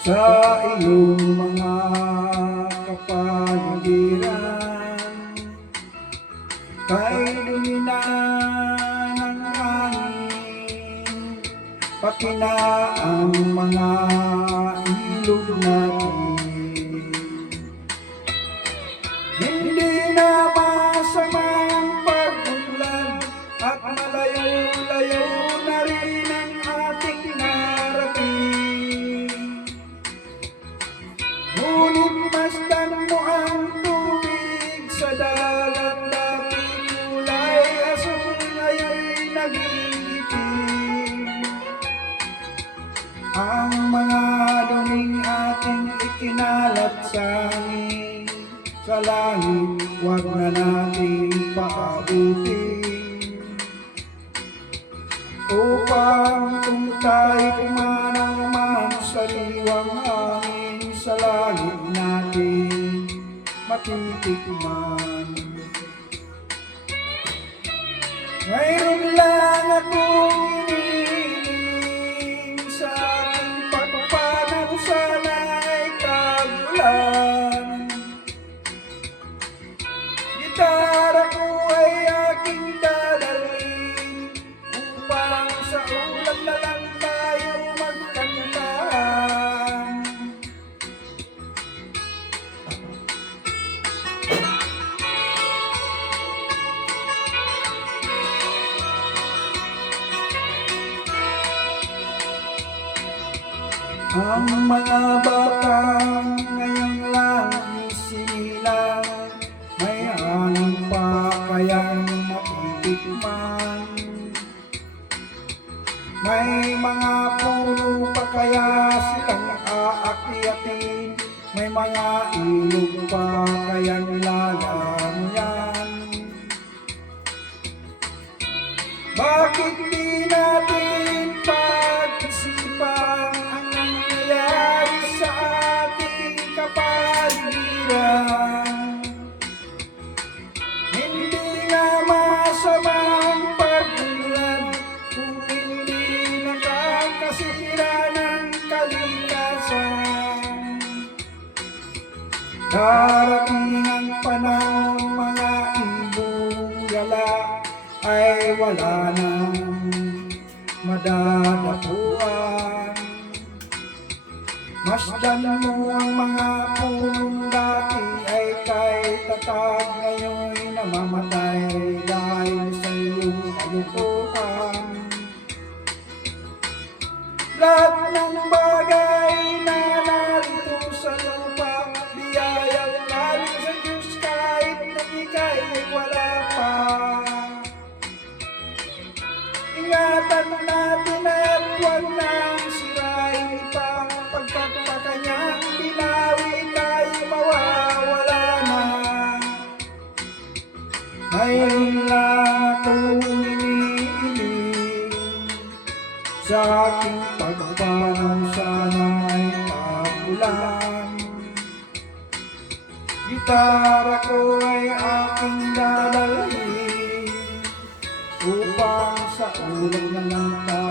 sa iyong mga kapaligiran. Kay lumina ng hangin, pati na ang mga ilog natin. Hindi na masamang pag-unlad at malayo-layo na rin ang ating narating. Ngunit masdan mo ang tubig sa dagat, dati kulay asul, ngayon'y naging itim. Ang mga duming ating ikinalat sa hangin, sa langit huwag na natin paabutin. Upang kung tayo pumanaw man sa liwang hangin, sa langit natin matitikman. Mayroon lang akong iniiling, sa aking pagpanaw sana ay kagulan. Gitara ko ay aking dadalhin, upang sa ulan na lang tayo magkantahan. Ang mga batang ngayon lang isinilang, may hangin pa kayang matitikman. May mga puno pa kaya silang aakyatin, may mga ilog pa kayang lalamuyan. Bakit di natin pag-isipan ang nangyayari sa ating kapaligiran? Hindi nga masamang pag-unlad kung hindi nakakasira ng kalikasan. Darating ang panahon, mga ibong gala ay wala nang madadapuan. Masdan mo ang mga punong dati ay kay tatag, ngayon'y namamatay dahil sa iyong kalukuhan. Lahat ng bagay na narito sa lupa, biyayang galing sa Diyos kahit na ika'y wala pa. Ingatan natin at huwag nang sirain pa, pagkat pa kanyang binawi tayo mawawala na. Mayroon lang akong iniiling, sa aking pagpanaw sana ay pagulan. Gitara ko ay aking dadalhin, upang sa ulan na lang tayo